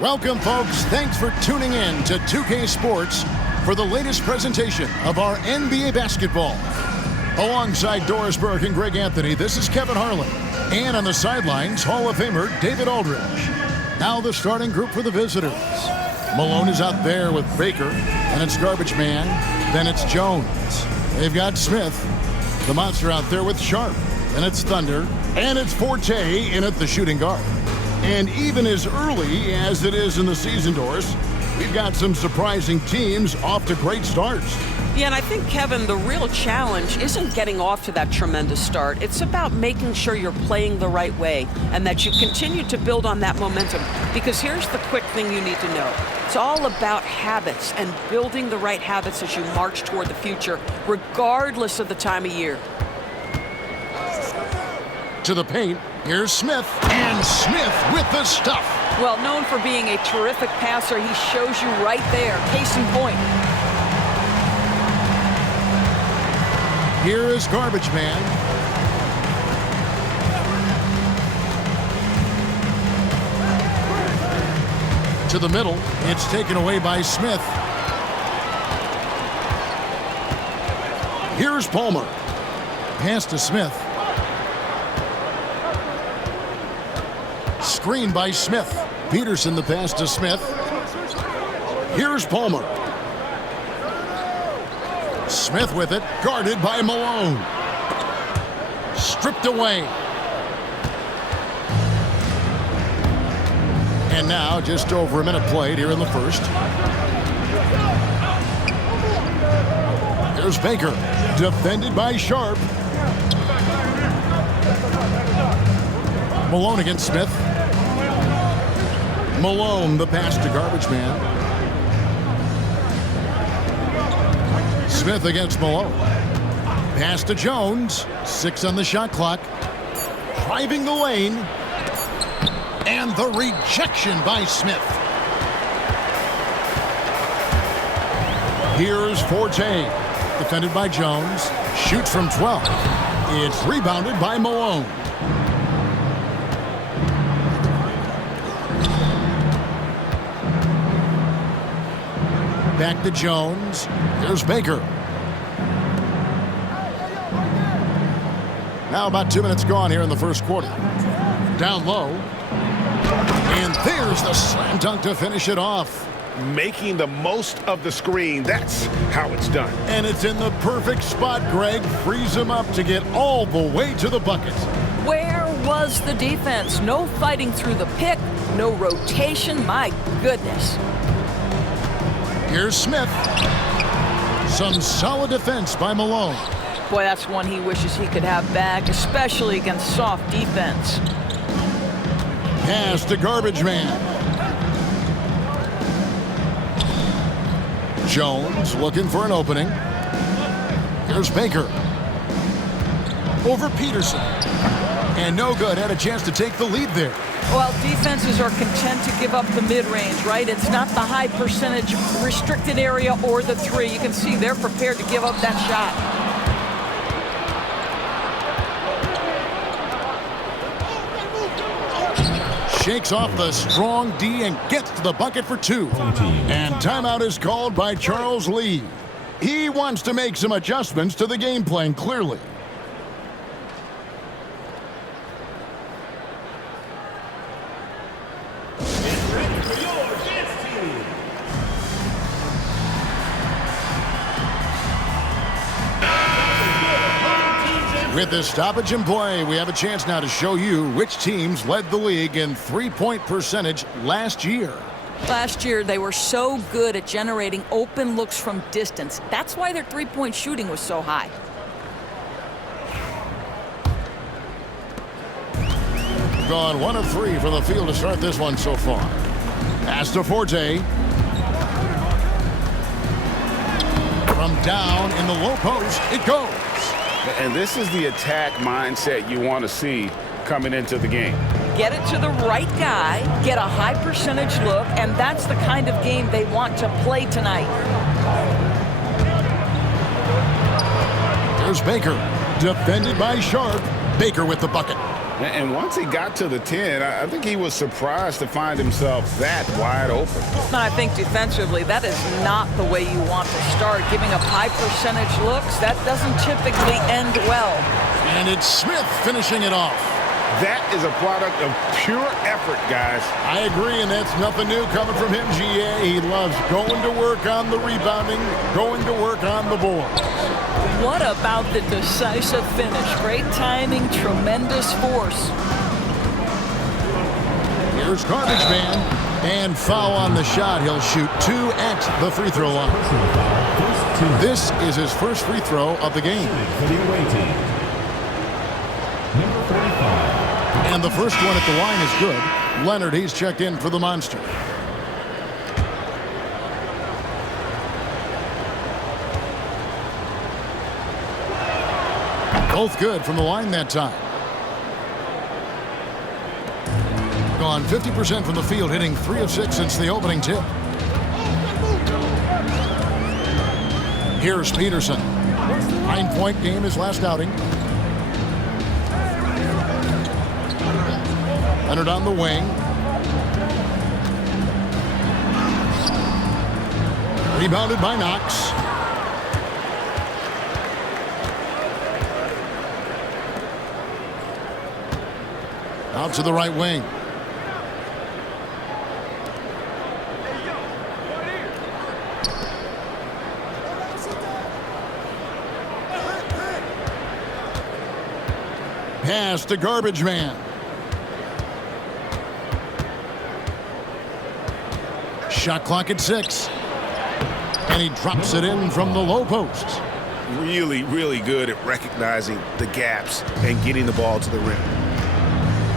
Welcome, folks. Thanks for tuning in to 2K Sports for the latest presentation of our NBA basketball. Alongside Doris Burke and Greg Anthony, this is Kevin Harlan. And on the sidelines, Hall of Famer David Aldridge. Now the starting group for the visitors. Malone is out there with Baker, and it's Garbage Man, then it's Jones. They've got Smith, the monster out there with Sharp, and it's Thunder, and it's Forte in at the shooting guard. And even as early as it is in the season, Doris, we've got some surprising teams off to great starts. Yeah, and I think, Kevin, the real challenge isn't getting off to that tremendous start. It's about making sure you're playing the right way and that you continue to build on that momentum. Because here's the quick thing you need to know. It's all about habits and building the right habits as you march toward the future, regardless of the time of year. To the paint, here's Smith, and Smith with the stuff. Well, known for being a terrific passer, he shows you right there. Case in point. Here is Garbage Man. To the middle, it's taken away by Smith. Here's Palmer. Pass to Smith. Screen by Smith. Peterson the pass to Smith. Here's Palmer. Smith with it, guarded by Malone. Stripped away. And now just over a minute played here in the first. Here's Baker, defended by Sharp. Malone against Smith. Malone, the pass to Garbage Man. Smith against Malone. Pass to Jones. 6 on the shot clock. Driving the lane. And the rejection by Smith. Here's Forte. Defended by Jones. Shoots from 12. It's rebounded by Malone. Back to Jones. Here's Baker. Now about 2 minutes gone here in the first quarter. Down low. And there's the slam dunk to finish it off. Making the most of the screen. That's how it's done. And it's in the perfect spot, Greg. Frees him up to get all the way to the bucket. Where was the defense? No fighting through the pick. No rotation. My goodness. Here's Smith. Some solid defense by Malone. Boy, that's one he wishes he could have back, especially against soft defense. Pass to Garbage Man. Jones looking for an opening. Here's Baker. Over Peterson. And no good. Had a chance to take the lead there. Well, defenses are content to give up the mid-range, right? It's not the high percentage restricted area or the three. You can see they're prepared to give up that shot. Shakes off the strong D and gets to the bucket for 2. And timeout is called by Charles Lee. He wants to make some adjustments to the game plan, clearly. With this stoppage in play, we have a chance now to show you which teams led the league in three-point percentage last year. Last year, they were so good at generating open looks from distance. That's why their three-point shooting was so high. Gone 1 of 3 from the field to start this one so far. Pass to Forte. From down in the low post, it goes. And this is the attack mindset you want to see coming into the game. Get it to the right guy, get a high percentage look, and that's the kind of game they want to play tonight. Here's Baker, defended by Sharp. Baker with the bucket. And once he got to the 10, I think he was surprised to find himself that wide open. I think defensively, that is not the way you want to start. Giving up high percentage looks, that doesn't typically end well. And it's Smith finishing it off. That is a product of pure effort, guys. I agree, and that's nothing new coming from him, GA. He loves going to work on the rebounding, going to work on the boards. What about the decisive finish? Great timing, tremendous force. Here's Garbage Man, and foul on the shot. He'll shoot 2 at the free throw line. This is his first free throw of the game. And the first one at the line is good. Leonard, he's checked in for the Monster. Both good from the line that time. Gone 50% from the field, hitting 3 of 6 since the opening tip. Here's Peterson. 9-point game his last outing. Leonard on the wing. Rebounded by Knox. Out to the right wing. Pass to Garbage Man. Shot clock at 6. And he drops it in from the low post. Really, really good at recognizing the gaps and getting the ball to the rim.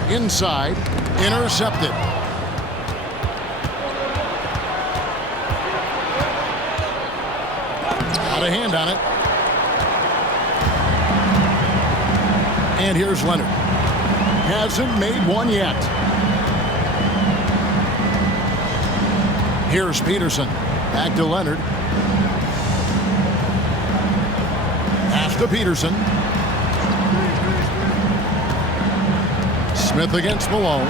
Inside, intercepted. Got a hand on it. And here's Leonard. Hasn't made one yet. Here's Peterson. Back to Leonard. Pass to Peterson. Smith against Malone.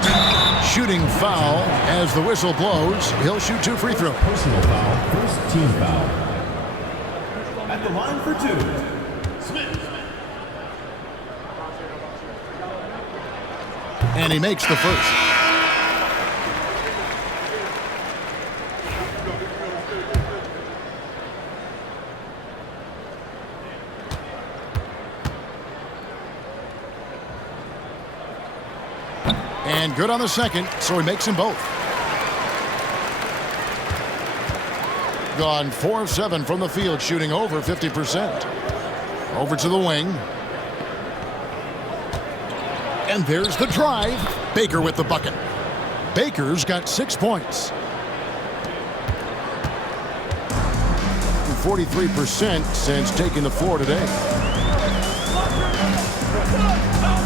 Shooting foul as the whistle blows. He'll shoot 2 free throws. Personal foul, first team foul. At the line for 2, Smith. And he makes the first. And good on the second, so he makes them both. Gone 4 of 7 from the field, shooting over 50%. Over to the wing. And there's the drive. Baker with the bucket. Baker's got 6 points. 43% since taking the floor today.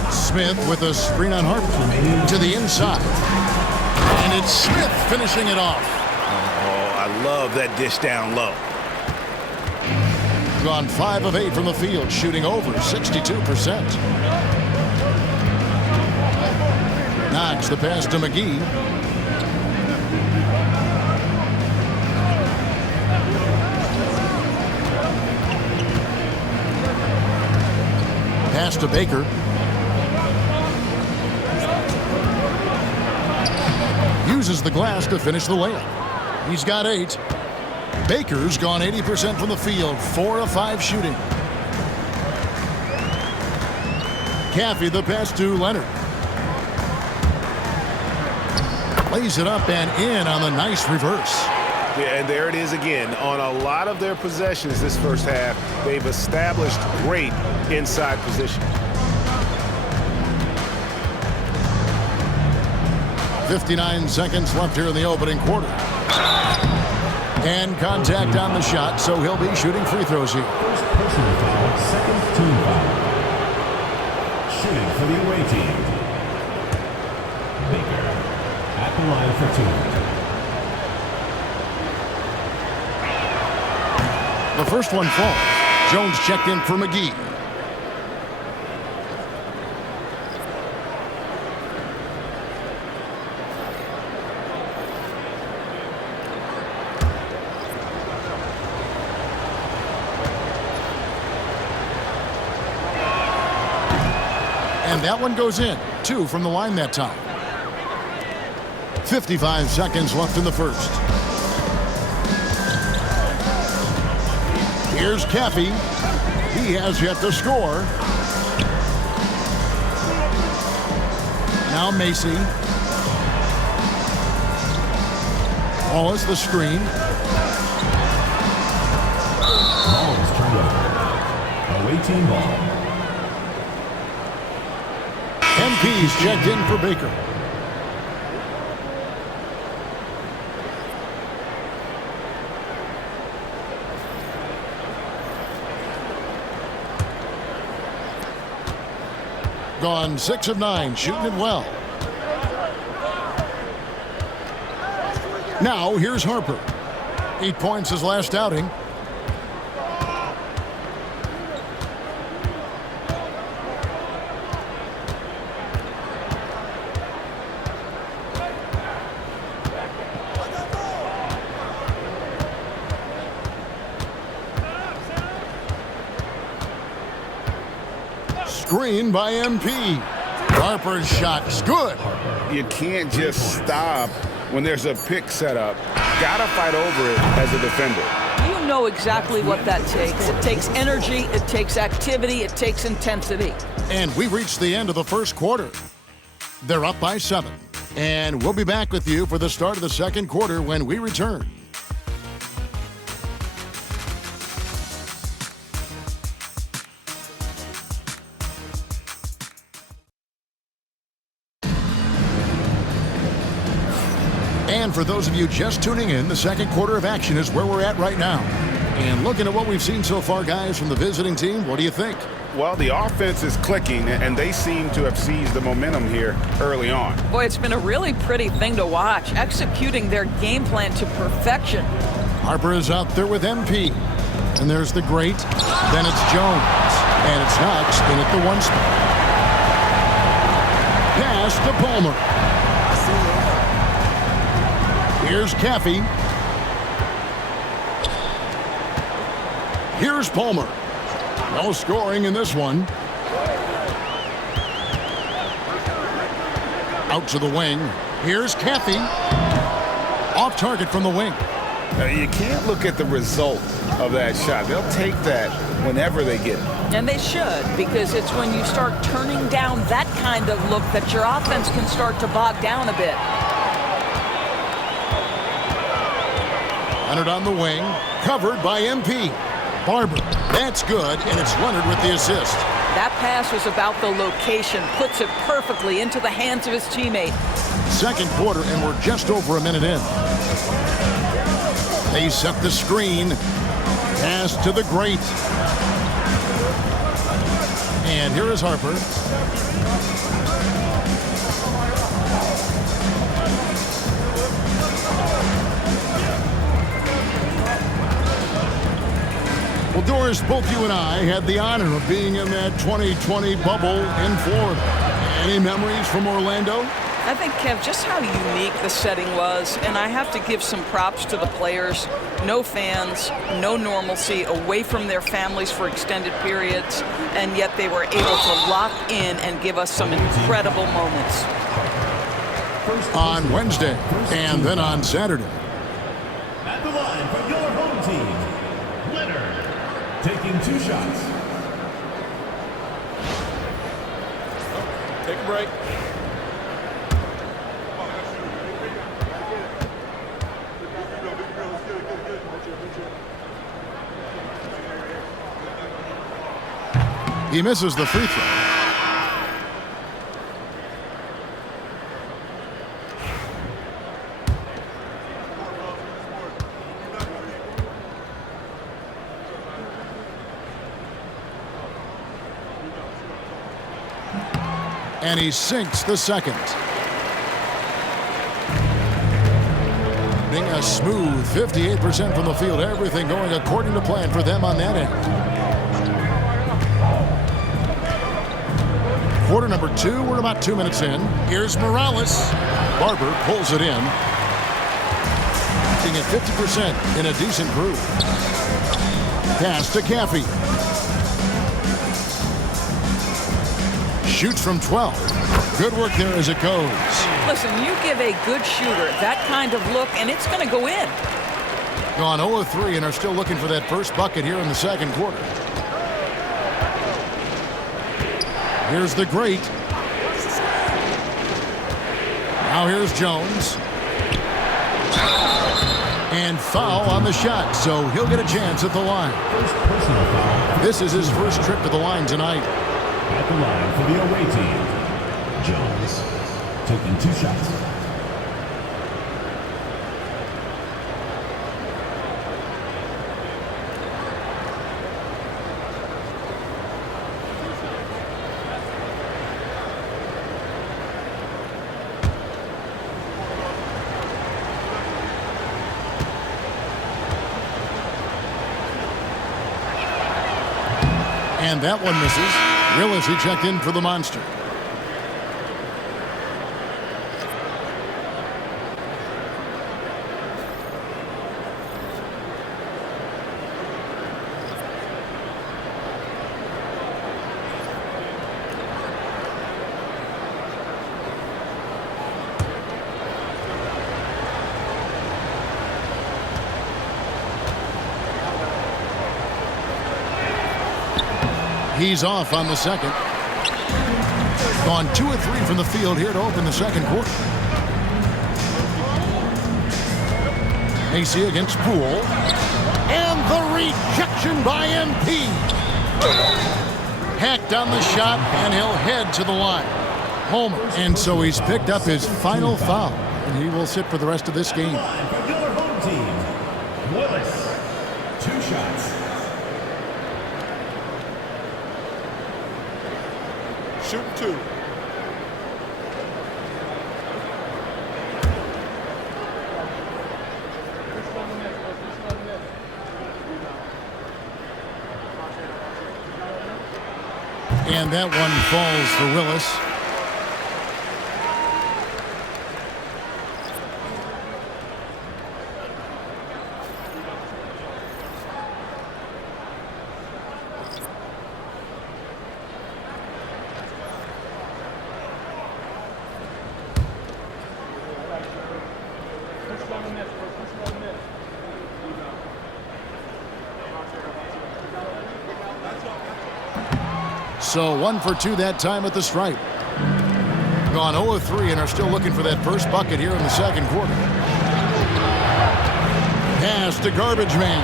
Smith with a screen on Harper to the inside. And it's Smith finishing it off. Oh, I love that dish down low. Gone 5 of 8 from the field, shooting over 62%. Knox the pass to McGee. Pass to Baker. Uses the glass to finish the layup. He's got 8. Baker's gone 80% from the field, 4 of 5 shooting. Caffey the pass to Leonard. Lays it up and in on the nice reverse. Yeah, and there it is again. On a lot of their possessions this first half, they've established great inside position. 59 seconds left here in the opening quarter. And contact on the shot, so he'll be shooting free throws here. First personal foul, second team foul. Shooting for the away team. Baker at the line for 2. The first one falls. Jones checked in for McGee. And that one goes in. 2 from the line that time. 55 seconds left in the first. Here's Caffey. He has yet to score. Now Macy. Wallace the screen. Ball is turned over. Away team ball. MP's checked in for Baker. Gone 6 of 9, shooting it well. Now here's Harper. 8 points his last outing. Screen by MP. Harper's shot is good. You can't just stop when there's a pick set up. Gotta fight over it as a defender. You know exactly what that takes. It takes energy, it takes activity, it takes intensity. And we've reached the end of the first quarter. They're up by 7. And we'll be back with you for the start of the second quarter when we return. And for those of you just tuning in, the second quarter of action is where we're at right now. And looking at what we've seen so far, guys, from the visiting team, what do you think? Well, the offense is clicking, and they seem to have seized the momentum here early on. Boy, it's been a really pretty thing to watch, executing their game plan to perfection. Harper is out there with MP. And there's the great. Then it's Jones. And it's Knox in at the 1 spot. Pass to Palmer. Here's Caffey. Here's Palmer. No scoring in this one. Out to the wing. Here's Caffey. Off target from the wing. Now, you can't look at the result of that shot. They'll take that whenever they get it. And they should, because it's when you start turning down that kind of look that your offense can start to bog down a bit. Leonard on the wing, covered by MP. Barber, that's good, and it's Leonard with the assist. That pass was about the location, puts it perfectly into the hands of his teammate. Second quarter, and we're just over a minute in. They set the screen. Pass to the great. And here is Harper. Well, Doris, both you and I had the honor of being in that 2020 bubble in Florida. Any memories from Orlando? I think, Kev, just how unique the setting was, and I have to give some props to the players. No fans, no normalcy, away from their families for extended periods, and yet they were able to lock in and give us some incredible moments. On Wednesday, and then on Saturday. At the line for your home team, Leonard. Taking 2 shots. Take a break. He misses the free throw. And he sinks the second. Being a smooth 58% from the field. Everything going according to plan for them on that end. Quarter number 2, we're about 2 minutes in. Here's Morales. Barber pulls it in. Being at 50% in a decent groove. Pass to Caffey. Shoots from 12. Good work there as it goes. Listen, you give a good shooter that kind of look, and it's going to go in. Gone 0 of 3 and are still looking for that first bucket here in the second quarter. Here's the great. Now here's Jones. And foul on the shot, so he'll get a chance at the line. First personal foul. This is his first trip to the line tonight. At the line for the away team, Jones. Taking 2 shots. And that one misses. Willis, he checked in for the Monster. He's off on the second. Gone 2 of 3 from the field here to open the second quarter. Macy against Poole. And the rejection by MP. Hacked on the shot, and he'll head to the line. Homer. And so he's picked up his final foul, and he will sit for the rest of this game. For your home team, Willis. 2 shots. Shooting 2. And that one falls for Willis. So 1 for 2 that time at the stripe. Gone 0 of 3 and are still looking for that first bucket here in the second quarter. Pass to Garbage Man.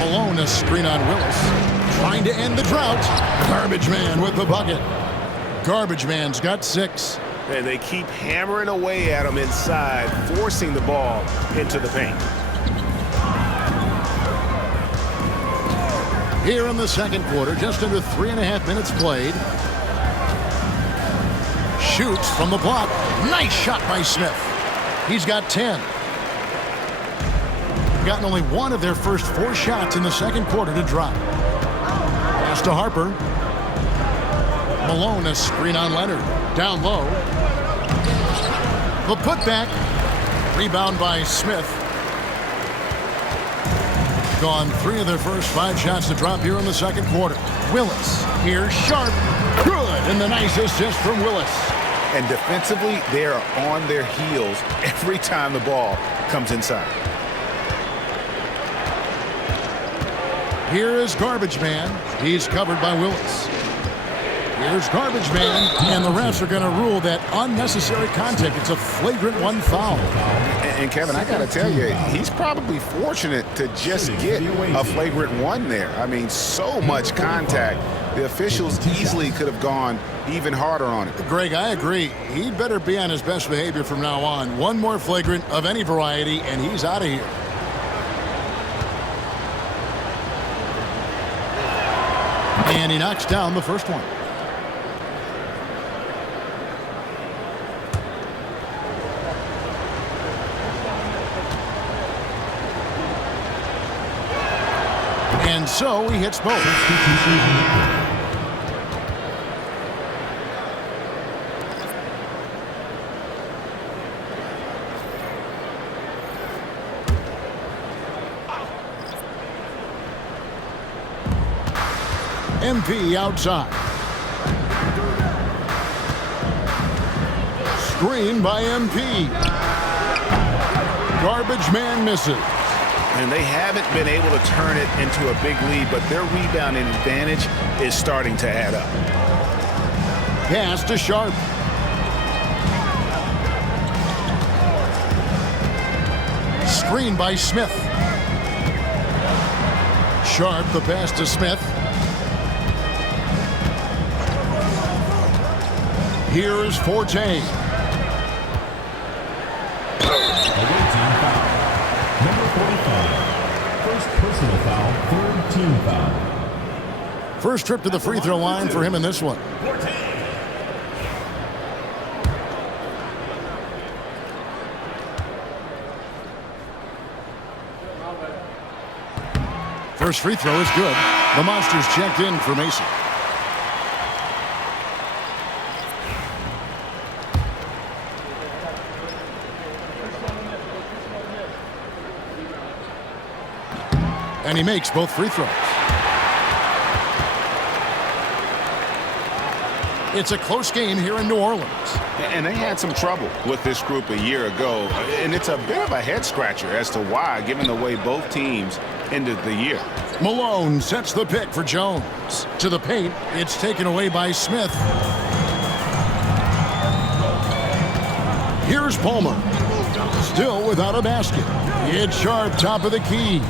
Malone, a screen on Willis. Trying to end the drought. Garbage Man with the bucket. Garbage Man's got 6. And they keep hammering away at him inside, forcing the ball into the paint. Here in the second quarter, just under 3.5 minutes played. Shoots from the block. Nice shot by Smith. He's got 10. Gotten only 1 of their first 4 shots in the second quarter to drop. Pass to Harper. Malone, a screen on Leonard. Down low. The putback. Rebound by Smith. Gone 3 of their first 5 shots to drop here in the second quarter. Willis, here sharp, good, and the nice assist from Willis. And defensively, they are on their heels every time the ball comes inside. Here is Garbage Man. He's covered by Willis. Here's Garbage Man, and the refs are going to rule that unnecessary contact. It's a flagrant 1 foul. And Kevin, I got to tell you, he's probably fortunate to just get a flagrant 1 there. I mean, so much contact. The officials easily could have gone even harder on it. Greg, I agree. He'd better be on his best behavior from now on. 1 more flagrant of any variety, and he's out of here. And he knocks down the first one. And so he hits both. MP outside. Screen by MP. Garbage man misses. And they haven't been able to turn it into a big lead, but their rebounding advantage is starting to add up. Pass to Sharp. Screen by Smith. Sharp, the pass to Smith. Here's Forte. Away team foul. Number 45. First personal foul, third team foul. First trip to the free throw line for him in this one. First free throw is good. The Monsters checked in for Mason. And he makes both free throws. It's a close game here in New Orleans. And they had some trouble with this group a year ago. And it's a bit of a head scratcher as to why, given the way both teams ended the year. Malone sets the pick for Jones. To the paint, it's taken away by Smith. Here's Palmer. Still without a basket. It's Sharp, top of the key.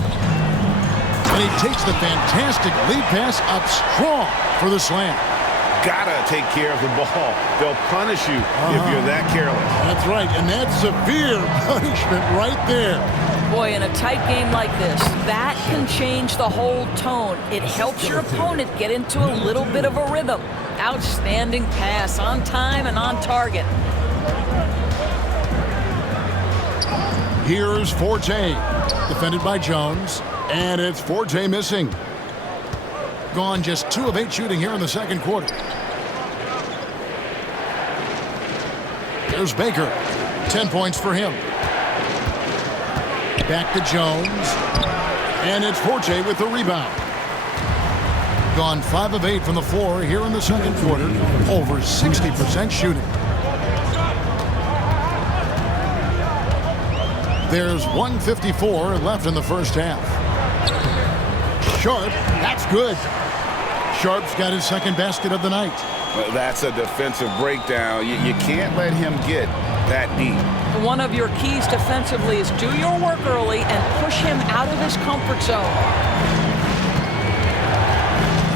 And he takes the fantastic lead pass up strong for the slam. Gotta take care of the ball. They'll punish you if you're that careless. That's right, and that's severe punishment right there. Boy, in a tight game like this, that can change the whole tone. It helps your opponent get into a little bit of a rhythm. Outstanding pass, on time and on target. Here's Forte, defended by Jones, and it's Forte missing. Gone just 2 of 8 shooting here in the second quarter. Here's Baker, 10 points for him. Back to Jones, and it's Forte with the rebound. Gone 5 of 8 from the floor here in the second quarter, over 60% shooting. There's 1:54 left in the first half. Sharp, that's good. Sharp's got his second basket of the night. Well, that's a defensive breakdown. You can't let him get that deep. One of your keys defensively is do your work early and push him out of his comfort zone.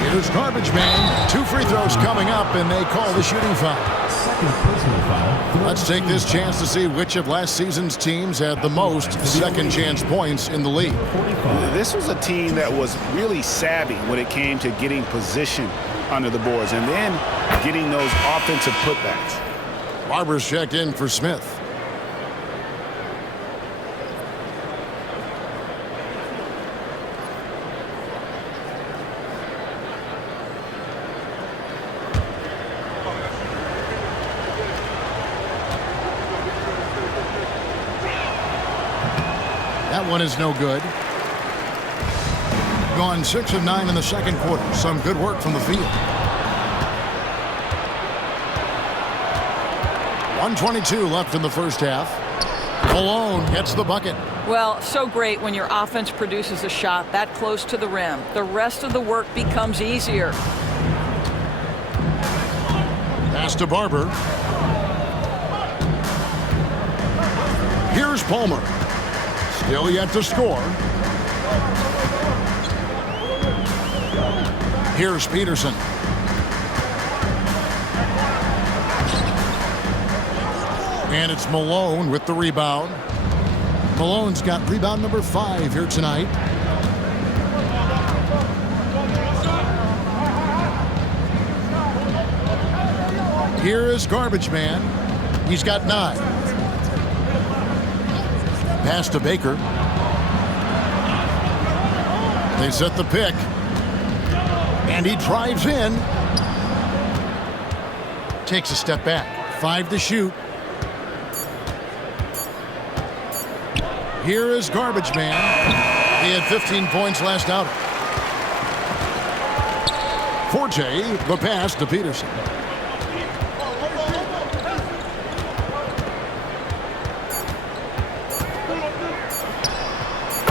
Here's Garbage Man. 2 free throws coming up, and they call the shooting foul. Second personal foul. Let's take this chance to see which of last season's teams had the most second chance points in the league. 45. This was a team that was really savvy when it came to getting position under the boards and then getting those offensive putbacks. Barber's checked in for Smith. That one is no good. Gone 6 of 9 in the second quarter. Some good work from the field. 1:22 left in the first half. Malone gets the bucket. Well, so great when your offense produces a shot that close to the rim. The rest of the work becomes easier. Pass to Barber. Here's Palmer. Still yet to score. Here's Peterson. And it's Malone with the rebound. Malone's got rebound number 5 here tonight. Here is Garbage Man. He's got 9. Pass to Baker. They set the pick. And he drives in. Takes a step back. 5 to shoot. Here is Garbage Man. He had 15 points last outing. Forte, the pass to Peterson.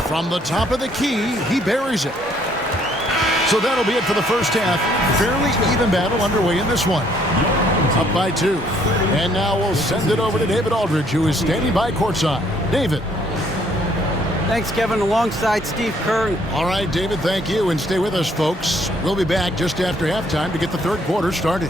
From the top of the key, he buries it. So that'll be it for the first half. Fairly even battle underway in this one. Up by 2. And now we'll send it over to David Aldridge, who is standing by courtside. David. Thanks, Kevin, alongside Steve Kerr. All right, David, thank you. And stay with us, folks. We'll be back just after halftime to get the third quarter started.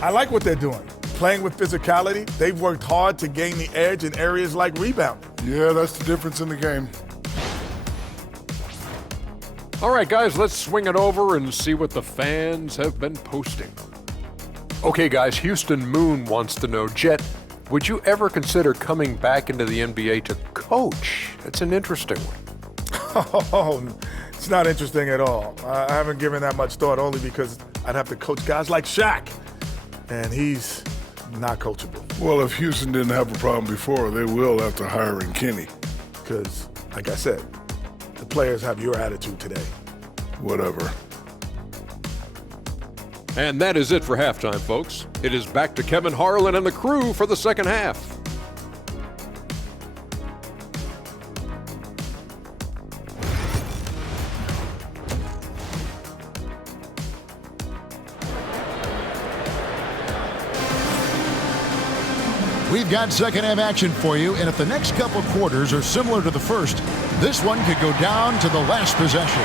I like what they're doing. Playing with physicality, they've worked hard to gain the edge in areas like rebounding. Yeah, that's the difference in the game. All right, guys, let's swing it over and see what the fans have been posting. Okay, guys, Houston Moon wants to know, Jet, would you ever consider coming back into the NBA to coach? That's an interesting one. Oh, it's not interesting at all. I haven't given that much thought, only because I'd have to coach guys like Shaq, and he's not coachable. Well, if Houston didn't have a problem before, they will after hiring Kenny. Because, like I said, the players have your attitude today. Whatever. And that is it for halftime, folks. It is back to Kevin Harlan and the crew for the second half. We've got second half action for you, and if the next couple quarters are similar to the first, this one could go down to the last possession.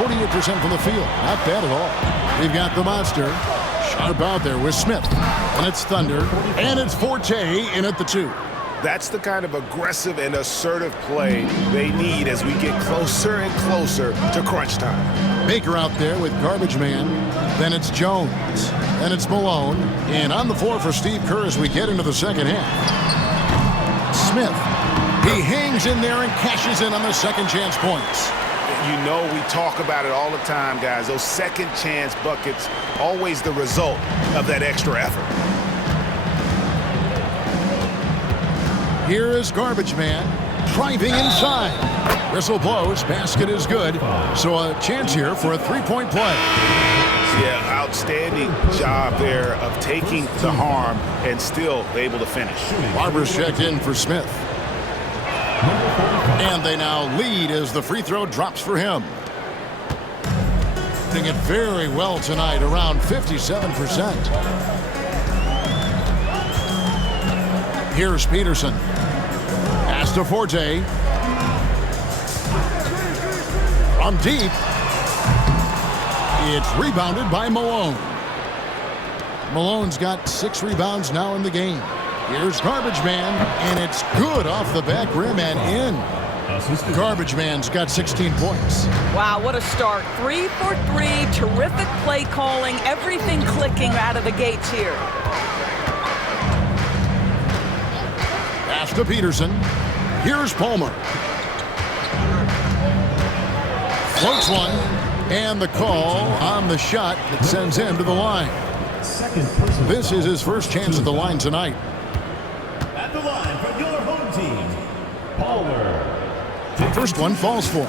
48% from the field. Not bad at all. We've got the monster. Sharp out there with Smith. And it's Thunder. And it's Forte in at the 2. That's the kind of aggressive and assertive play they need as we get closer and closer to crunch time. Baker out there with garbage man. Then it's Jones. Then it's Malone. And on the floor for Steve Kerr as we get into the second half. Smith. He hangs in there and cashes in on the second chance points. You know, we talk about it all the time, guys. Those second chance buckets, always the result of that extra effort. Here is garbage man driving inside. Whistle blows. Basket is good. So a chance here for a three-point play. Yeah, outstanding job there of taking the harm and still able to finish. Barber's checked in for Smith. And they now lead as the free throw drops for him. Doing it very well tonight, around 57%. Here's Peterson. Pass to Forte. From deep. It's rebounded by Malone. Malone's got 6 rebounds now in the game. Here's Garbage Man, and it's good off the back rim and in. Garbage Man's got 16 points. Wow, what a start. 3 for 3, terrific play calling, everything clicking out of the gates here. Pass to Peterson. Here's Palmer. Floats one, and the call on the shot that sends him to the line. This is his first chance at the line tonight. At the line for your home team, Palmer. First one falls for him.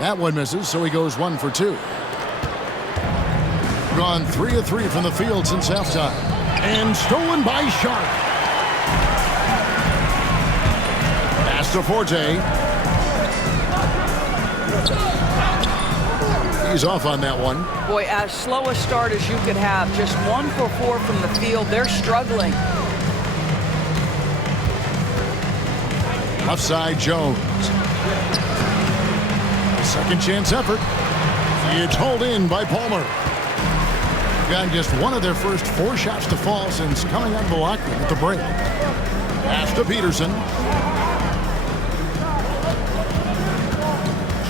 That one misses, so he goes 1 for 2. Gone 3 of 3 from the field since halftime. And stolen by Sharp. Pass to Forte. He's off on that one. Boy, as slow a start as you could have. Just 1 for 4 from the field. They're struggling. Left side, Jones. Second chance effort. It's hauled in by Palmer. Got just one of their first 4 shots to fall since coming out of the locker at the break. Pass to Peterson.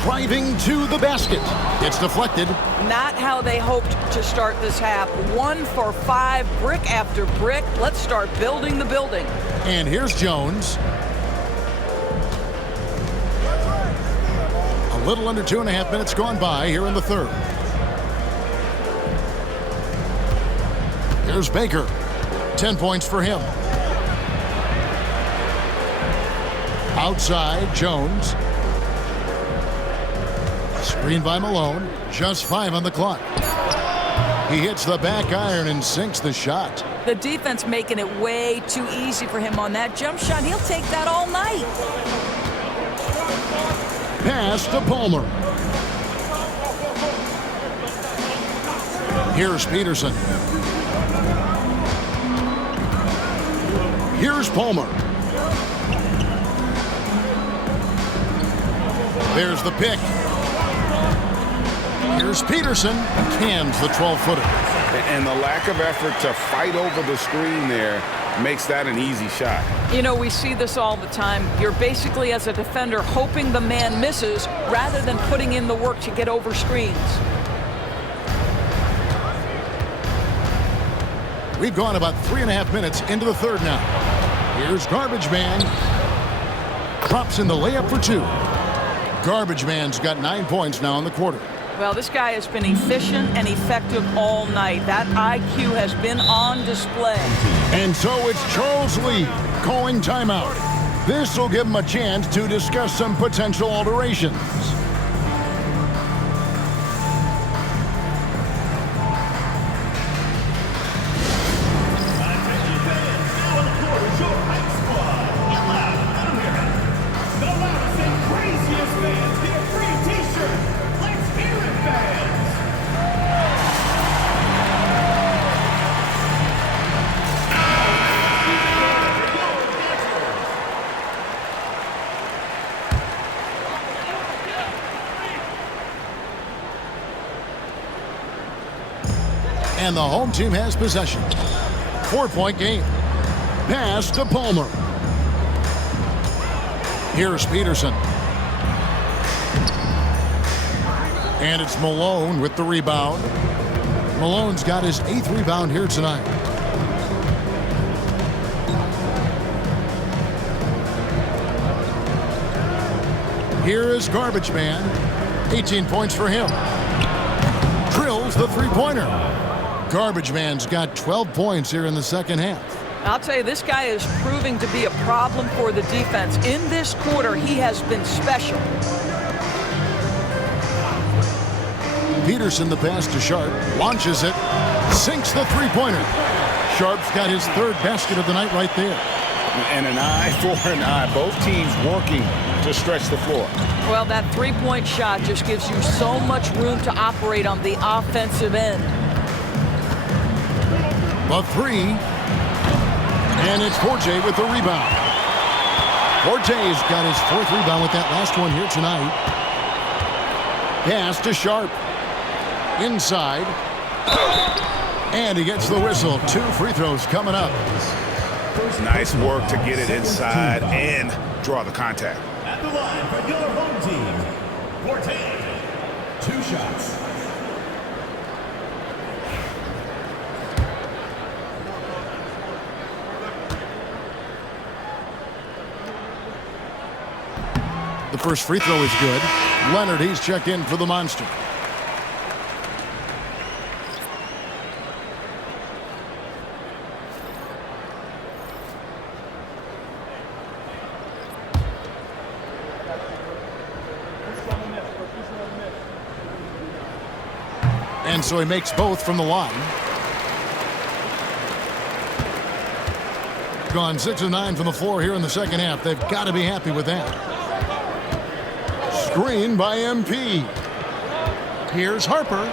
Driving to the basket. It's deflected. Not how they hoped to start this half. 1 for 5, brick after brick. Let's start building the building. And here's Jones. A little under 2.5 minutes gone by here in the third. Here's Baker. 10 points for him. Outside, Jones. Screen by Malone. Just 5 on the clock. He hits the back iron and sinks the shot. The defense making it way too easy for him on that jump shot. He'll take that all night. Pass to Palmer. Here's Peterson. Here's Palmer. There's the pick. Here's Peterson. Cans the 12-footer. And the lack of effort to fight over the screen there makes that an easy shot. You know, we see this all the time. You're basically, as a defender, hoping the man misses rather than putting in the work to get over screens. We've gone about 3.5 minutes into the third now. Here's Garbage Man. Drops in the layup for 2. Garbage Man's got 9 points now in the quarter. Well, this guy has been efficient and effective all night. That IQ has been on display. And so it's Charles Lee calling timeout. This will give him a chance to discuss some potential alterations. And the home team has possession. 4-point game. Pass to Palmer. Here's Peterson. And it's Malone with the rebound. Malone's got his 8th rebound here tonight. Here is Garbage Man. 18 points for him. Drills the three-pointer. Garbage Man's got 12 points here in the second half. I'll tell you, this guy is proving to be a problem for the defense. In this quarter, he has been special. Peterson, the pass to Sharp, launches it, sinks the three-pointer. Sharp's got his 3rd basket of the night right there. And an eye for an eye. Both teams working to stretch the floor. Well, that 3-point shot just gives you so much room to operate on the offensive end. A 3. And it's Forte with the rebound. Forte's got his 4th rebound with that last one here tonight. Pass to Sharp. Inside. And he gets the whistle. 2 free throws coming up. Nice work to get it inside and draw the contact. At the line for your home team, Forte. 2 shots. The first free throw is good. Leonard, he's checked in for the Monster. And so he makes both from the line. Gone 6 of 9 from the floor here in the second half. They've got to be happy with that. Screen by MP. Here's Harper.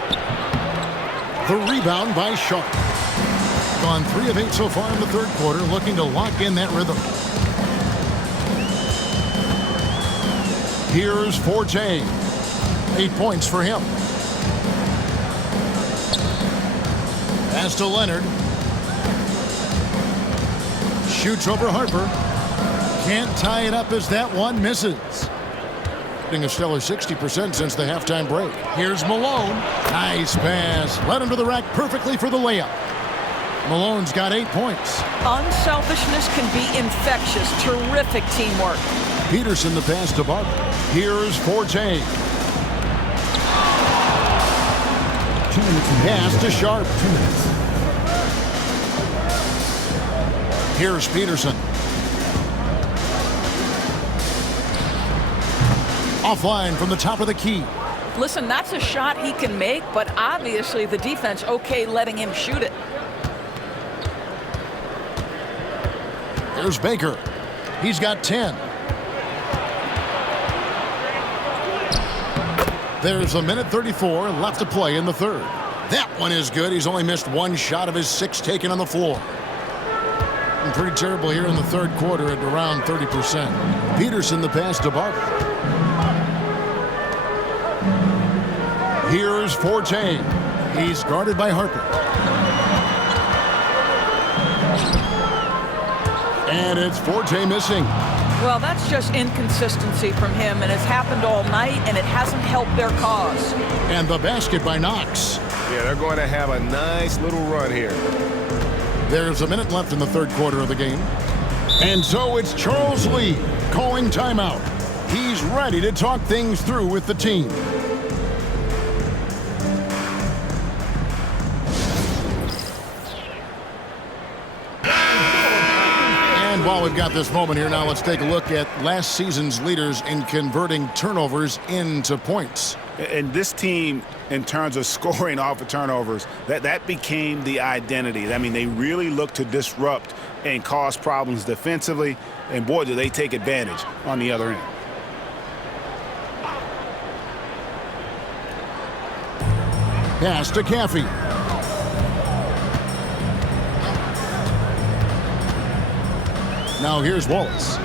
The rebound by Sharp. Gone 3 of 8 so far in the third quarter, looking to lock in that rhythm. Here's Forte. 8 points for him. Pass to Leonard. Shoots over Harper. Can't tie it up as that one misses. A stellar 60% since the halftime break. Here's Malone. Nice pass. Led him to the rack perfectly for the layup. Malone's got 8 points. Unselfishness can be infectious. Terrific teamwork. Peterson the pass to Barber. Here's Forte. Pass to Sharp. 2 minutes. Here's Peterson. Offline from the top of the key. Listen, that's a shot he can make, but obviously the defense okay letting him shoot it. There's Baker. He's got 10. There's a minute 34 left to play in the third. That one is good. He's only missed 1 shot of his 6 taken on the floor. And pretty terrible here in the third quarter at around 30%. Peterson the pass to Barber. Here's Forte. He's guarded by Harper. And it's Forte missing. Well, that's just inconsistency from him, and it's happened all night, and it hasn't helped their cause. And the basket by Knox. Yeah, they're going to have a nice little run here. There's a minute left in the third quarter of the game. And so it's Charles Lee calling timeout. He's ready to talk things through with the team. And while we've got this moment here now, let's take a look at last season's leaders in converting turnovers into points. And this team, in terms of scoring off of turnovers, that became the identity. I mean, they really look to disrupt and cause problems defensively, and boy, do they take advantage on the other end. Pass to Caffey. Now here's Wallace.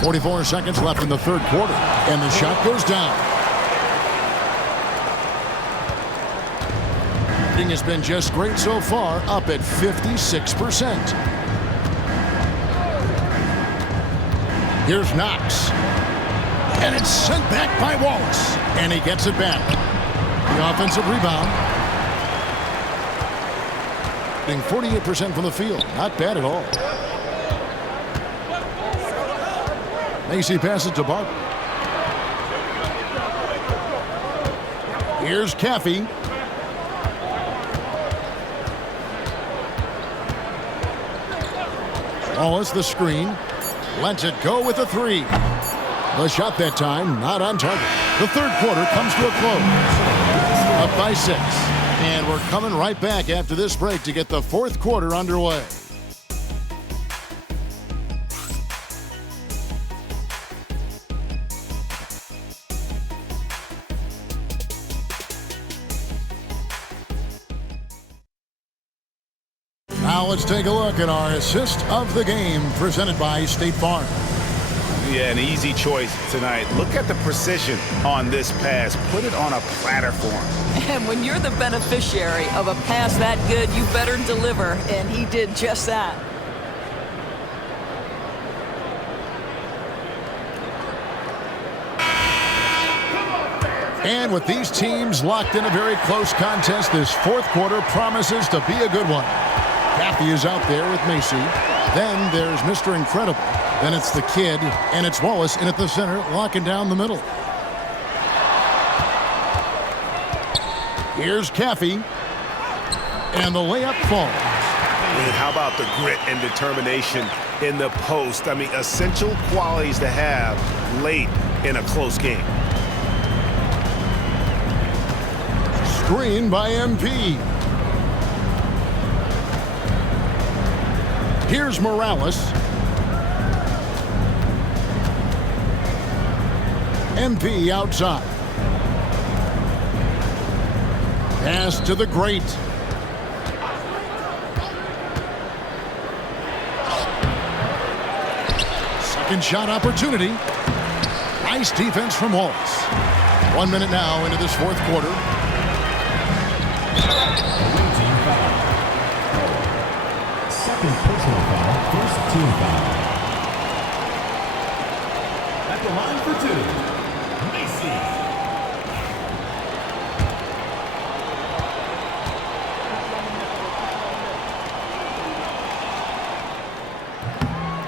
44 seconds left in the third quarter, and the shot goes down. Shooting has been just great so far, up at 56%. Here's Knox. And it's sent back by Wallace. And he gets it back. The offensive rebound. 48% from the field. Not bad at all. Macy passes to Barber. Here's Caffey. Wallace the screen. Lets it go with a 3. The shot that time not on target. The third quarter comes to a close. Up by 6. And we're coming right back after this break to get the fourth quarter underway. Now let's take a look at our assist of the game presented by State Farm. Yeah, an easy choice tonight. Look at the precision on this pass. Put it on a platter for him. And when you're the beneficiary of a pass that good, you better deliver, and he did just that. And with these teams locked in a very close contest, this fourth quarter promises to be a good one. Caffey is out there with Macy. Then there's Mr. Incredible. Then it's the kid, and it's Wallace in at the center, locking down the middle. Here's Caffey. And the layup falls. And how about the grit and determination in the post? I mean, essential qualities to have late in a close game. Screen by MP. Here's Morales. MP outside. Pass to the great. Second shot opportunity. Nice defense from Wallace. 1 minute now into this fourth quarter. Personal foul, first team foul. At the line for two, Macy.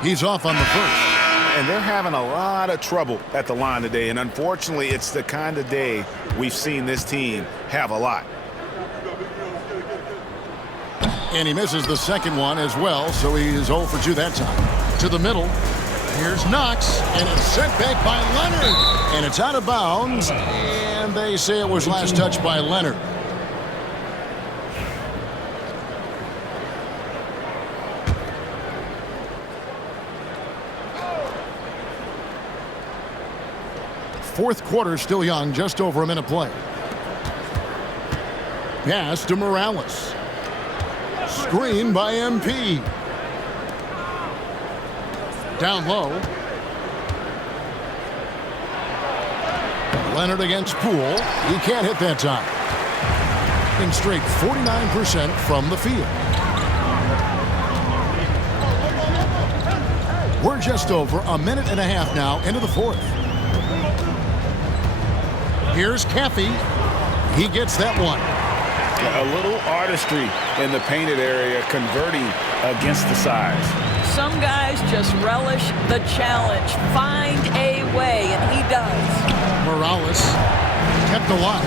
He's off on the first. And they're having a lot of trouble at the line today. And unfortunately, it's the kind of day we've seen this team have a lot. And he misses the second one as well, so he is 0 for 2 that time. To the middle. Here's Knox, and it's sent back by Leonard. And it's out of bounds, and they say it was last touched by Leonard. Fourth quarter still young, just over a minute play. Pass to Morales. Screen by MP. Down low. Leonard against Poole. He can't hit that time. In straight 49% from the field. We're just over a minute and a half now into the fourth. Here's Caffey. He gets that one. A little artistry in the painted area, converting against the size. Some guys just relish the challenge. Find a way, and he does. Morales kept alive.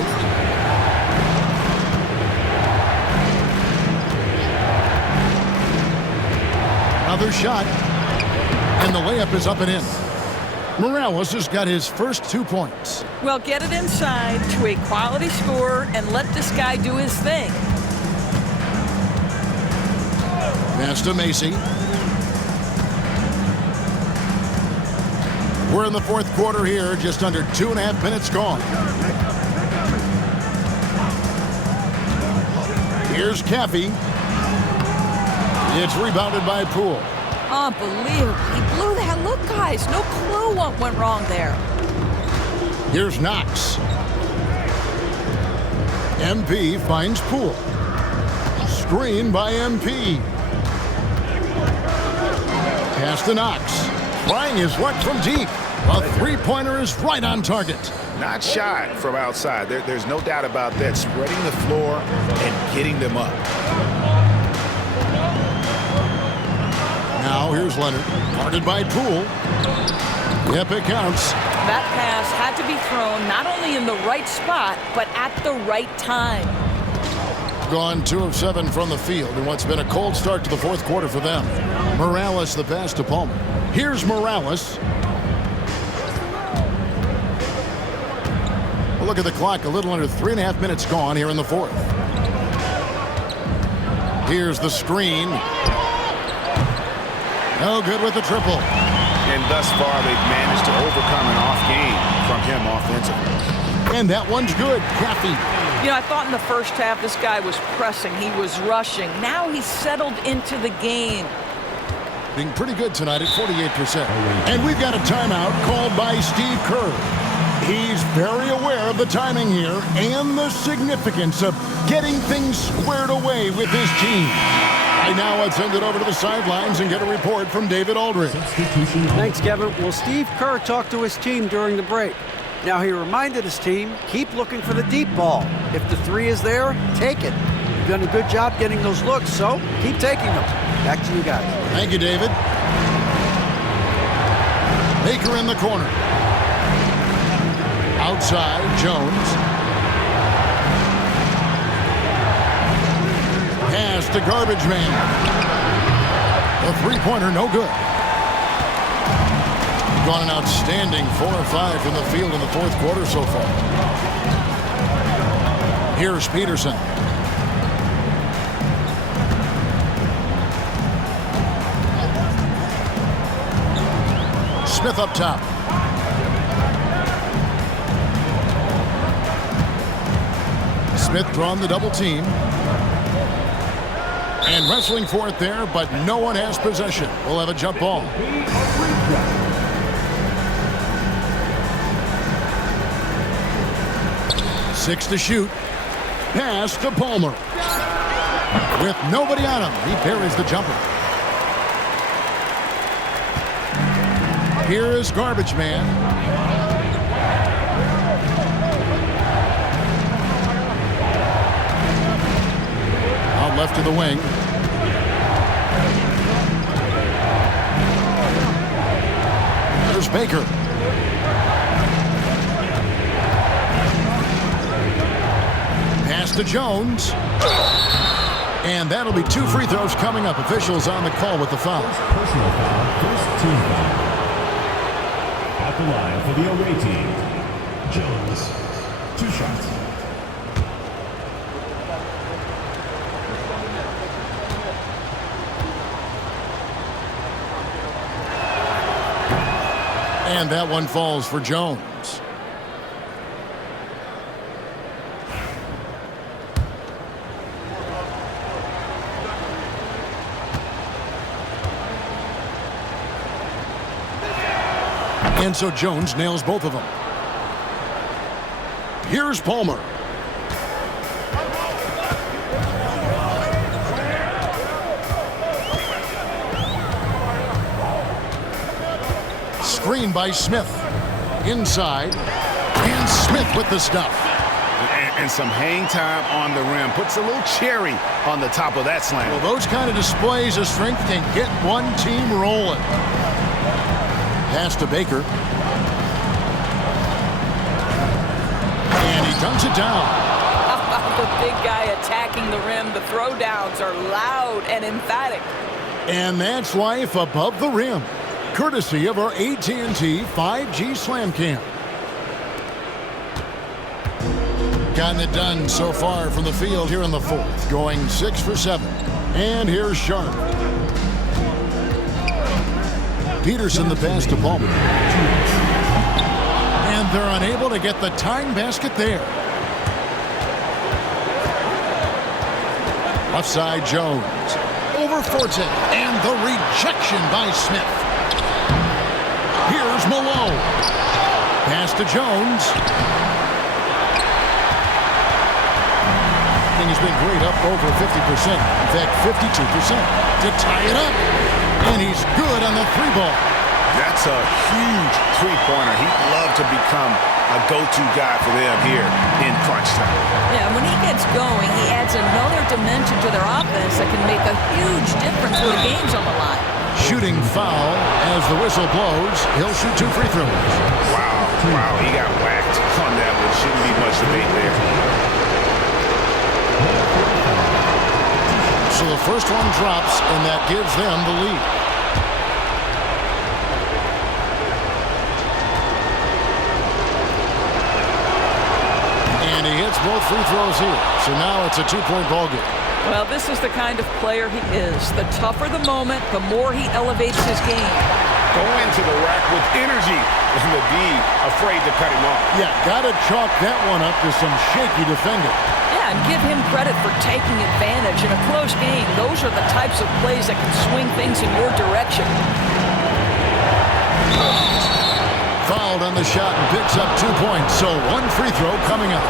Another shot. And the layup is up and in. Morales has got his first 2 points. Well, get it inside to a quality scorer and let this guy do his thing. Pass to Macy. We're in the fourth quarter here, just under 2.5 minutes gone. Here's Caffey. It's rebounded by Poole. Unbelievable. He blew that. Look, guys, no clue what went wrong there. Here's Knox. MP finds Poole. Screen by MP. Pass to Knox. Trying his luck from deep. A three-pointer is right on target. Not shy from outside. There's no doubt about that. Spreading the floor and getting them up. Now here's Leonard, guarded by Poole. Yep, it counts. That pass had to be thrown not only in the right spot, but at the right time. Gone 2 of 7 from the field in what's been a cold start to the fourth quarter for them. Morales the pass to Palmer. Here's Morales. Well, look at the clock, a little under 3.5 minutes gone here in the fourth. Here's the screen. No good with the triple. And thus far, they've managed to overcome an off game from him offensively. And that one's good. Caffey. You know, I thought in the first half this guy was pressing. He was rushing. Now he's settled into the game. Being pretty good tonight at 48%. And we've got a timeout called by Steve Kerr. He's very aware of the timing here and the significance of getting things squared away with his team. Right now, let's send it over to the sidelines and get a report from David Aldridge. Thanks, Kevin. Well, Steve Kerr talked to his team during the break. Now, he reminded his team, keep looking for the deep ball. If the three is there, take it. You've done a good job getting those looks, so keep taking them. Back to you guys. Thank you, David. Baker in the corner. Outside, Jones. Pass to Garbage Man. The three-pointer, no good. Gone an outstanding 4 or 5 from the field in the fourth quarter so far. Here's Peterson. Smith up top. Smith drawn the double team. And wrestling for it there, but no one has possession. We'll have a jump ball. 6 to shoot. Pass to Palmer. With nobody on him, he buries the jumper. Here is Garbage Man. Out left to the wing. There's Baker. Pass to Jones. And that'll be 2 free throws coming up. Officials on the call with the foul. Personal foul, first team foul. At the line for the away team, Jones. 2 shots. And that one falls for Jones. And so Jones nails both of them. Here's Palmer. Screen by Smith. Inside. And Smith with the stuff. And some hang time on the rim. Puts a little cherry on the top of that slam. Well, those kind of displays of strength can get one team rolling. Pass to Baker. And he dunks it down. The big guy attacking the rim. The throwdowns are loud and emphatic. And that's life above the rim. Courtesy of our AT&T 5G Slam Cam. Gotten it done so far from the field here in the fourth. Going 6 for 7. And here's Sharp. Peterson the pass to Palmer. And they're unable to get the tying basket there. Left side Jones. Over Forte. And the rejection by Smith. Here's Malone. Pass to Jones. Has been great, up over 50%. In fact, 52% to tie it up. And he's good on the 3-ball. That's a huge three-pointer. He'd love to become a go-to guy for them here in crunch time. Yeah, when he gets going, he adds another dimension to their offense that can make a huge difference when the game's on the line. Shooting foul as the whistle blows. He'll shoot 2 free throws. Wow, he got whacked on that one. Shouldn't be much debate there. So the first one drops, and that gives them the lead. And he hits both free throws here. So now it's a 2-point ball game. Well, this is the kind of player he is. The tougher the moment, the more he elevates his game. Going to the rack with energy, and the D afraid to cut him off. Yeah, got to chalk that one up to some shaky defending. Yeah, and give him credit for taking advantage. In a close game, those are the types of plays that can swing things in your direction. Fouled on the shot and picks up 2 points. So 1 free throw coming up.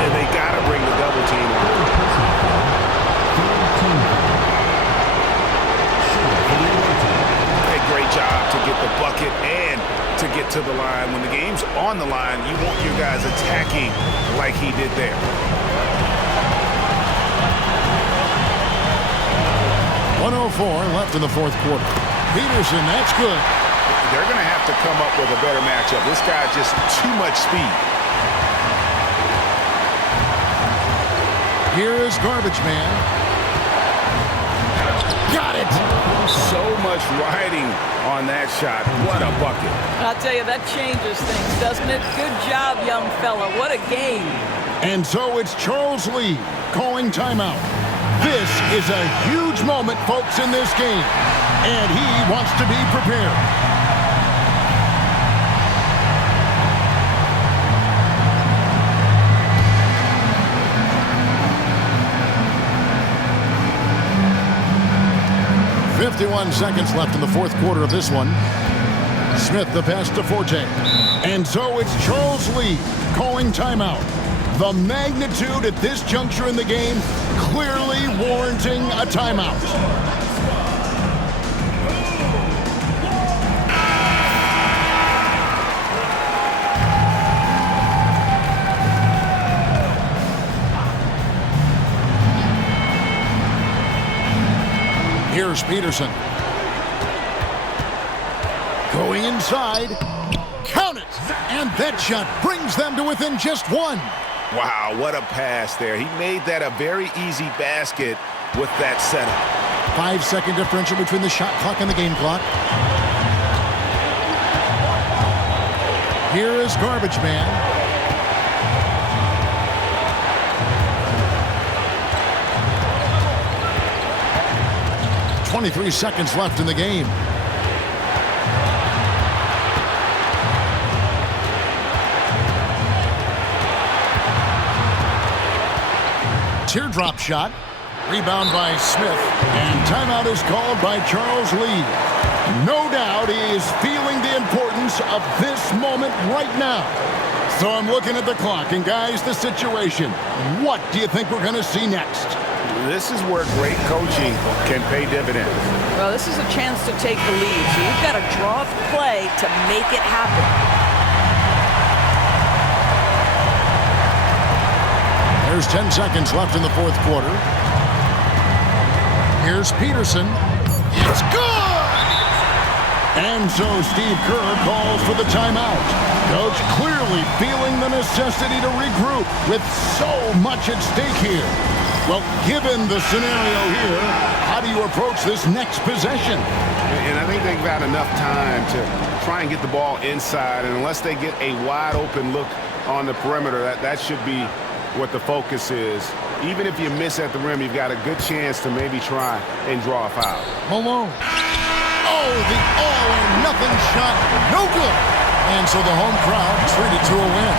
And they got to bring the double team on. Great job to get the bucket and to get to the line. When the game's on the line, you want your guys attacking like he did there. 1:04 left in the fourth quarter. Peterson, that's good. They're going to have to come up with a better matchup. This guy just too much speed. Here is Garbage Man. Got it! So much riding on that shot. What a bucket. I'll tell you, that changes things, doesn't it? Good job, young fella. What a game. And so it's Charles Lee calling timeout. This is a huge moment, folks, in this game. And he wants to be prepared. .51 seconds left in the fourth quarter of this one. Smith the pass to Forte. And so it's Charles Lee calling timeout. The magnitude at this juncture in the game clearly warranting a timeout. Here's Peterson. Going inside. Count it! And that shot brings them to within just one. Wow, what a pass there. He made that a very easy basket with that setup. 5-second differential between the shot clock and the game clock. Here is Garbage Man. .23 seconds left in the game. Teardrop shot. Rebound by Smith. And timeout is called by Charles Lee. No doubt he is feeling the importance of this moment right now. So I'm looking at the clock, and guys, the situation. What do you think we're going to see next? This is where great coaching can pay dividends. Well, this is a chance to take the lead. So you've got to draw up play to make it happen. There's 10 seconds left in the fourth quarter. Here's Peterson. It's good! And so Steve Kerr calls for the timeout. Coach clearly feeling the necessity to regroup with so much at stake here. Well, given the scenario here, how do you approach this next possession? And I think they've got enough time to try and get the ball inside. And unless they get a wide open look on the perimeter, that should be what the focus is. Even if you miss at the rim, you've got a good chance to maybe try and draw a foul. Malone. Oh, the all-or-nothing shot. No good. And so the home crowd treated to a win.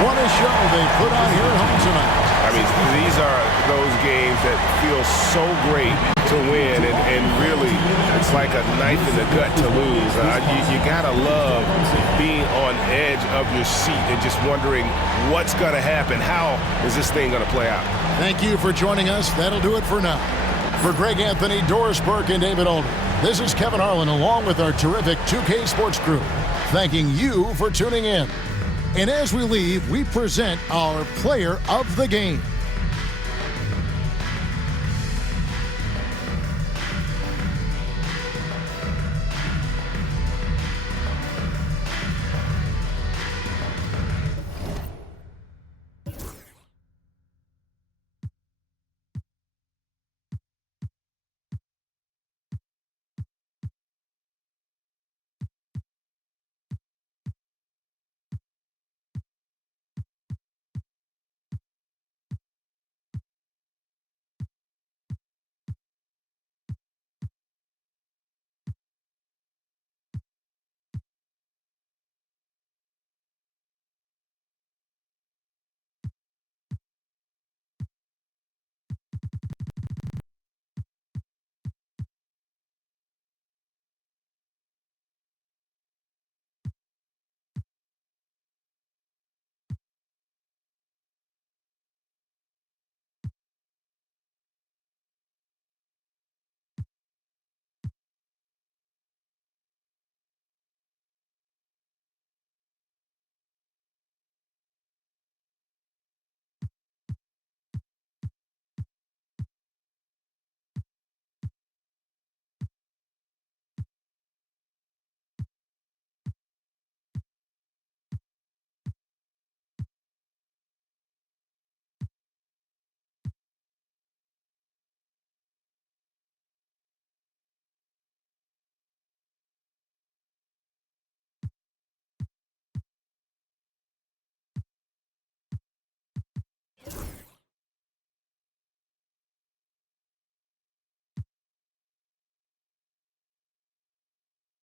What a show they put on here at home tonight. I mean, these are those games that feel so great to win, and really, it's like a knife in the gut to lose. You gotta love being on edge of your seat and just wondering what's gonna happen. How is this thing gonna play out? Thank you for joining us. That'll do it for now. For Greg Anthony, Doris Burke, and David Alden, this is Kevin Harlan along with our terrific 2K Sports crew, thanking you for tuning in. And as we leave, we present our player of the game.